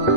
Assalamualaikum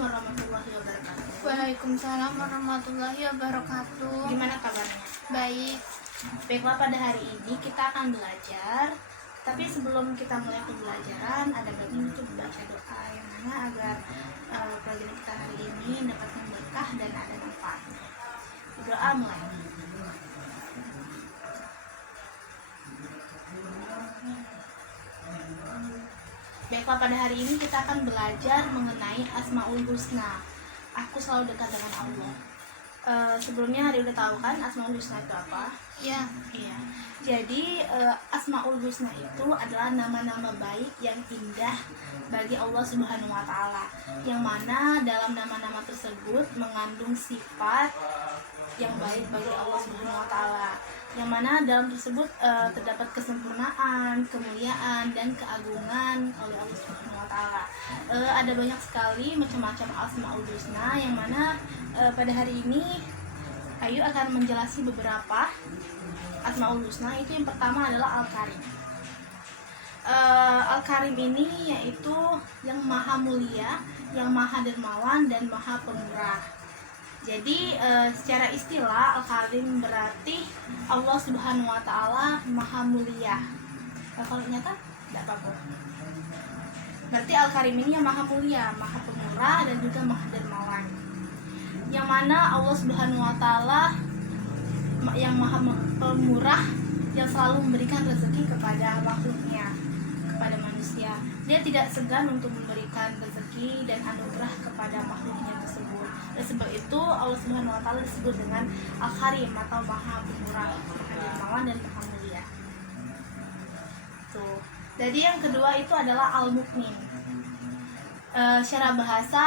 warahmatullahi wabarakatuh. Waalaikumsalam warahmatullahi wabarakatuh. Gimana kabarnya? Baik. Baiklah, pada hari ini kita akan belajar. Tapi sebelum kita mulai pembelajaran, ada baiknya untuk membaca doa yang mana agar pelajaran kita hari ini mendapatkan berkah dan ada manfaatnya. Doa mulai. Baiklah, pada hari ini kita akan belajar mengenai Asmaul Husna. Aku selalu dekat dengan Allah. Sebelumnya hari udah tahu kan Asmaul Husna itu apa? Ya. Iya. Jadi Asmaul Husna itu adalah nama-nama baik yang indah bagi Allah Subhanahu wa taala. Yang mana dalam nama-nama tersebut mengandung sifat yang baik bagi Allah Subhanahu wa taala. Yang mana dalam tersebut terdapat kesempurnaan, kemuliaan dan keagungan oleh Allah Subhanahu wa taala. Ada banyak sekali macam-macam Asmaul Husna yang mana pada hari ini Ayu akan menjelaskan beberapa Asmaul Husna. Itu yang pertama adalah Al-Karim. Al-Karim ini yaitu yang maha mulia, yang maha dermawan dan maha pemurah. Jadi secara istilah Al-Karim berarti Allah Subhanahu wa taala maha mulia. Kalau nyata tidak apa-apa. Berarti Al-Karim ini yang maha mulia, maha pemurah dan juga maha dermawan. Yang mana Allah Subhanahu wa taala yang maha pemurah, yang selalu memberikan rezeki kepada makhluknya, kepada manusia. Dia tidak segan untuk memberikan rezeki dan anugerah kepada makhluknya tersebut. Dan sebab itu Allah Subhanahu wa taala disebut dengan Al-Karim atau maha pemurah, maha dermawan dan maha mulia. Tuh. Jadi yang kedua itu adalah Al-Mukmin. Secara bahasa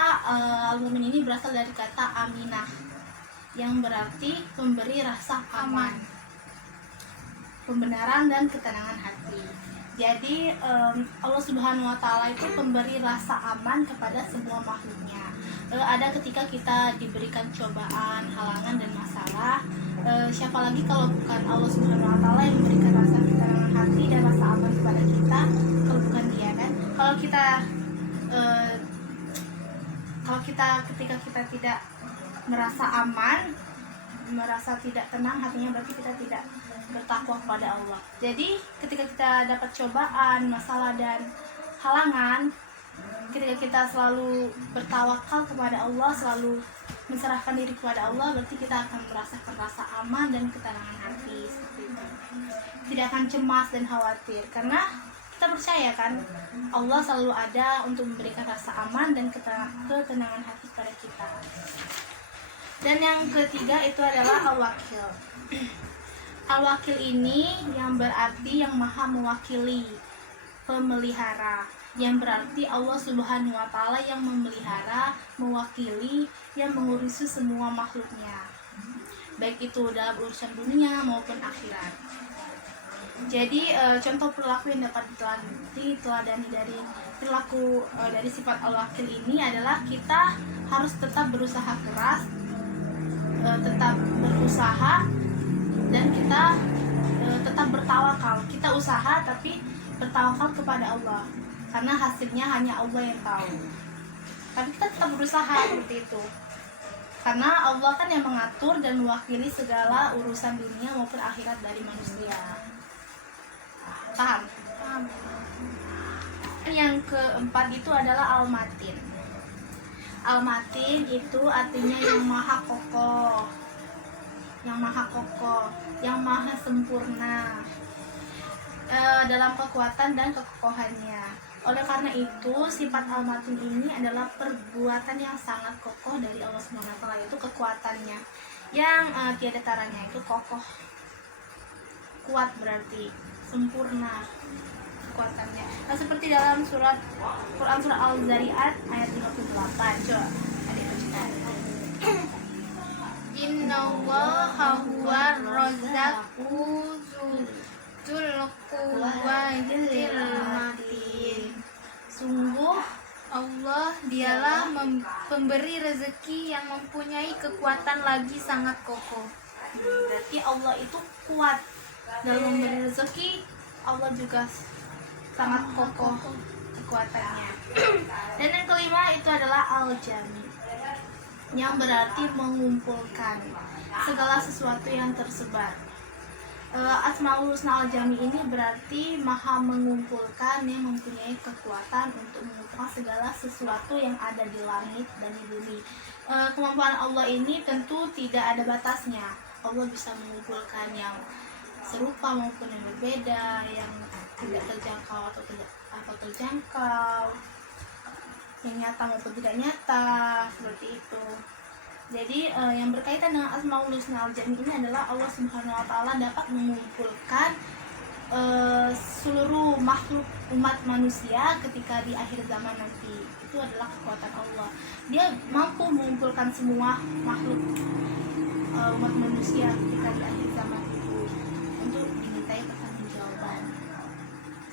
Al-Mukmin ini berasal dari kata aminah, yang berarti pemberi rasa aman, pembenaran dan ketenangan hati. Jadi Allah Subhanahu wa taala itu pemberi rasa aman kepada semua makhluknya. Ada ketika kita diberikan cobaan, halangan dan masalah, siapa lagi kalau bukan Allah Subhanahu wa taala yang memberikan rasa ketenangan hati dan rasa aman kepada kita, kalau bukan Dia kan? Kalau ketika kita tidak merasa aman, merasa tidak tenang hatinya, berarti kita tidak bertakwa kepada Allah. Jadi ketika kita dapat cobaan, masalah dan halangan, ketika kita selalu bertawakal kepada Allah, selalu menserahkan diri kepada Allah, berarti kita akan merasakan rasa aman dan ketenangan hati seperti itu. Tidak akan cemas dan khawatir karena kita percaya kan Allah selalu ada untuk memberikan rasa aman dan ketenangan hati kepada kita. Dan yang ketiga itu adalah Al-Wakil. Al-Wakil ini yang berarti yang maha mewakili, pemelihara, yang berarti Allah Subhanahu wa taala yang memelihara, mewakili, yang mengurusi semua makhluknya, baik itu dalam urusan dunia maupun akhirat. Jadi contoh perilaku yang dapat diteladani dari perilaku dari sifat Al-Wakil ini adalah kita harus tetap berusaha keras, tetap berusaha, dan kita tetap bertawakal. Kita usaha tapi bertawakal kepada Allah, karena hasilnya hanya Allah yang tahu. Tapi kita tetap berusaha seperti itu, karena Allah kan yang mengatur dan mewakili segala urusan dunia maupun akhirat dari manusia. Paham? Paham. Yang keempat itu adalah Al-Matin. Al-Matin itu artinya yang maha kokoh, yang maha kokoh, yang maha sempurna dalam kekuatan dan kekokohannya. Oleh karena itu, sifat Al-Matin ini adalah perbuatan yang sangat kokoh dari Allah SWT, yaitu kekuatannya yang tiada taranya, itu kokoh, kuat berarti sempurna kekuatannya. Nah, seperti dalam Quran surah Al-Zariyat ayat 58. Coba adik bacakan. Innallaha huwar razzaqu Quwwatil matin. Sungguh Allah dialah pemberi rezeki yang mempunyai kekuatan lagi sangat kokoh. berarti Allah itu kuat dalam memberi rezeki. Allah juga sangat kokoh kekuatannya. Dan yang kelima itu adalah al-jami, yang berarti mengumpulkan segala sesuatu yang tersebar. Asmaul Husna al-Jami ini berarti maha mengumpulkan, yang mempunyai kekuatan untuk mengumpulkan segala sesuatu yang ada di langit dan di bumi. Kemampuan Allah ini tentu tidak ada batasnya. Allah bisa mengumpulkan yang serupa maupun yang berbeda, yang tidak terjangkau atau terjangkau, yang nyata maupun tidak nyata, seperti itu. Jadi yang berkaitan dengan Asmaul Husna al-Jami ini adalah Allah Subhanahu wa taala dapat mengumpulkan seluruh makhluk umat manusia ketika di akhir zaman nanti. Itu adalah kekuatan Allah. Dia mampu mengumpulkan semua makhluk umat manusia ketika di akhir zaman itu untuk dimintai pertanggungjawaban.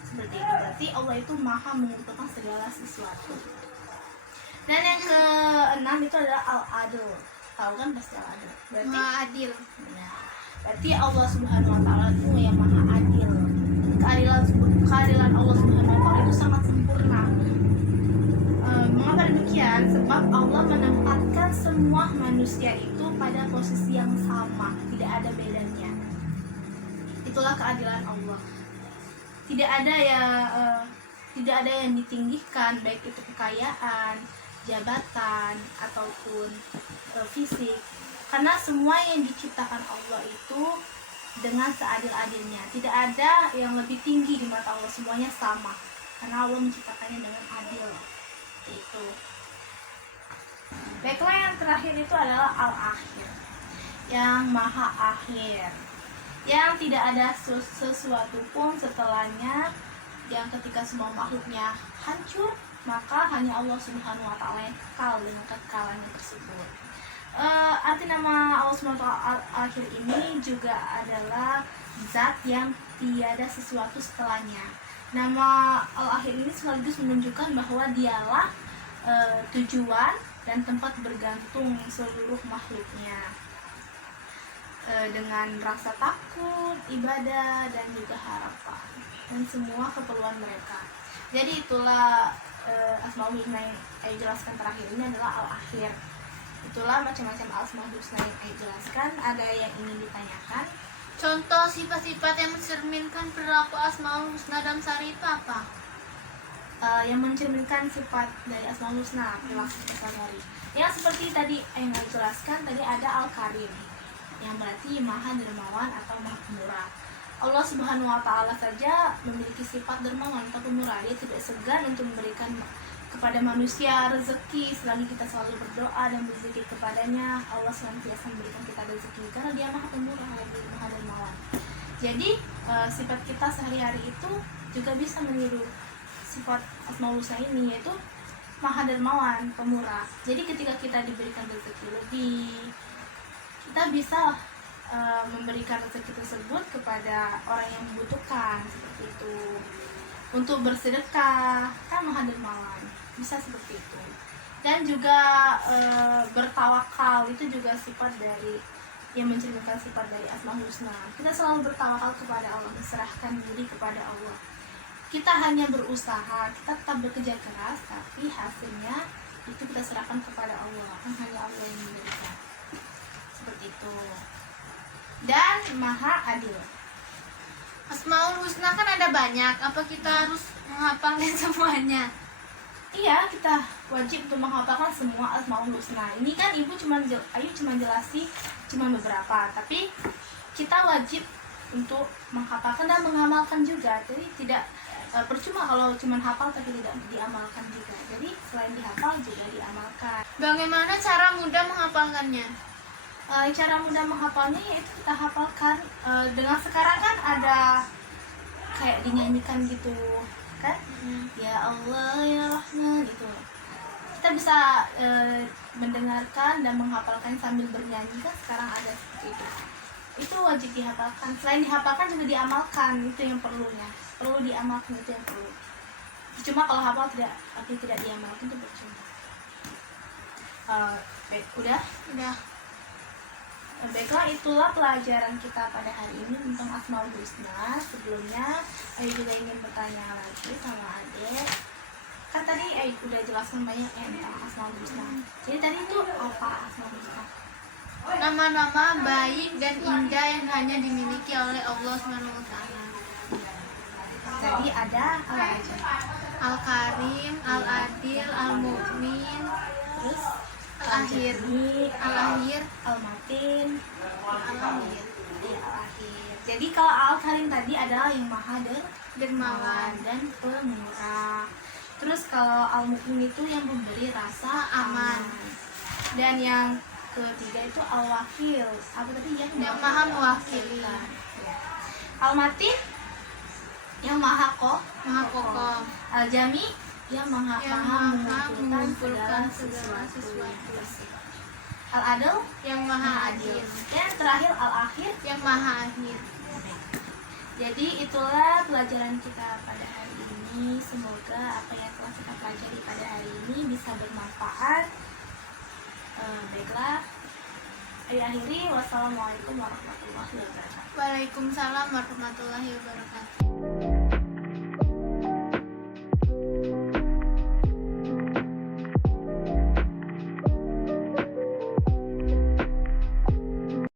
Seperti itu. Berarti Allah itu maha mengumpulkan segala sesuatu. Dan yang keenam itu adalah al-adl. Tahu kan pasti al-adl. Berarti Maha adil. nah, berarti Allah Subhanahu wa taala itu yang maha adil. Keadilan Allah Subhanahu wa taala itu sangat sempurna. Mengapa demikian? Sebab Allah menempatkan semua manusia itu pada posisi yang sama, tidak ada bedanya. Itulah keadilan Allah. Tidak ada yang ditinggikan, baik itu kekayaan, jabatan ataupun fisik, karena semua yang diciptakan Allah itu dengan seadil-adilnya. Tidak ada yang lebih tinggi di mata Allah, semuanya sama karena Allah menciptakannya dengan adil. Itu. Baiklah, yang terakhir itu adalah al-akhir, yang maha akhir, yang tidak ada sesuatu pun setelahnya, yang ketika semua makhluknya hancur, maka hanya Allah Subhanahu wa taala yang kekal dengan kekekalannya tersebut. Arti nama Allah Subhanahu wa taala akhir ini juga adalah zat yang tiada sesuatu setelahnya. Nama al-akhir ini sekaligus menunjukkan bahwa dialah tujuan dan tempat bergantung seluruh makhluknya, dengan rasa takut, ibadah, dan juga harapan, dan semua keperluan mereka. Jadi itulah Asmaul Husna yang saya jelaskan terakhir ini adalah al-akhir. Itulah macam-macam Asmaul Husna yang saya jelaskan. Ada yang ingin ditanyakan? Contoh sifat-sifat yang mencerminkan perilaku Asmaul Husna dalam syari itu apa? Yang mencerminkan sifat dari Asmaul Husna perilaku sehari-hari. Yang seperti tadi yang saya jelaskan tadi, ada al-karim, yang berarti maha dermawan atau maha pemurah. Allah Subhanahu wa taala saja memiliki sifat dermawan atau pemurah. Dia tidak segan untuk memberikan kepada manusia rezeki selagi kita selalu berdoa dan berzikir kepadanya. Allah senantiasa memberikan kita rezeki karena dia maha pemurah lagi maha dermawan. Jadi sifat kita sehari-hari itu juga bisa meniru sifat Asmaul Husna ini, yaitu maha dermawan, pemurah. Jadi ketika kita diberikan rezeki lebih, kita bisa memberikan rezeki tersebut kepada orang yang membutuhkan, seperti itu. Untuk bersedekah, kan maha dermawan, bisa seperti itu. Dan juga bertawakal, itu juga sifat dari yang mencerminkan sifat dari Asmaul Husna. Kita selalu bertawakal kepada Allah, menserahkan diri kepada Allah. Kita hanya berusaha, kita tetap bekerja keras, tapi hasilnya itu kita serahkan kepada Allah, kan hanya Allah yang memberikan. Seperti itu. Dan maha adil. Asmaul Husna kan ada banyak, apa kita harus menghafalnya semuanya? Iya, kita wajib untuk menghafalkan semua Asmaul Husna. Ini kan Ayu cuma jelasin cuma beberapa, tapi kita wajib untuk menghafalkan dan mengamalkan juga. Jadi tidak percuma kalau cuma hafal tapi tidak diamalkan juga. Jadi selain dihafal juga diamalkan. Bagaimana cara mudah menghafalkannya? Cara mudah menghafalnya yaitu kita hafalkan dengan sekarang kan ada kayak dinyanyikan gitu kan, ya Allah ya Rahman, itu kita bisa mendengarkan dan menghafalkan sambil bernyanyi, kan sekarang ada seperti itu. itu wajib dihafalkan. Selain dihafalkan juga diamalkan, itu yang perlunya. Perlu diamalkan, itu yang perlu. Cuma kalau hafal tapi tidak diamalkan itu percuma. Baik, udah. Baiklah, itulah pelajaran kita pada hari ini tentang Asmaul Husna. Sebelumnya, Ayu juga ingin bertanya lagi sama Adek. Kan tadi Ayu udah jelaskan banyak tentang Asmaul Husna. Jadi tadi itu apa Asmaul Husna? Nama-nama baik dan indah yang hanya dimiliki oleh Allah SWT. Jadi ada apa aja? Al-Karim, Al-Adil, Al-Mu'min, Terus Al-Akhir, Al-Akhir, Al-Matin, Al-Akhir, ya, Al-Akhir. Jadi kalau Al-Karim tadi adalah yang maha Dermawan, dan pemurah. Terus kalau Al-Mu'min itu yang memberi rasa aman. Dan yang ketiga itu Al-Wakil. Apa tadi yang maha mewakili, Al-Matin yang maha kokoh, Al-Jami yang maha mengumpulkan segala sesuatu, Al-Adil yang maha adil, dan terakhir Al-Akhir yang maha akhir. Jadi itulah pelajaran kita pada hari ini. Semoga apa yang telah kita pelajari pada hari ini bisa bermanfaat. Baiklah, akhiri. Wassalamualaikum warahmatullahi wabarakatuh. Waalaikumsalam warahmatullahi wabarakatuh.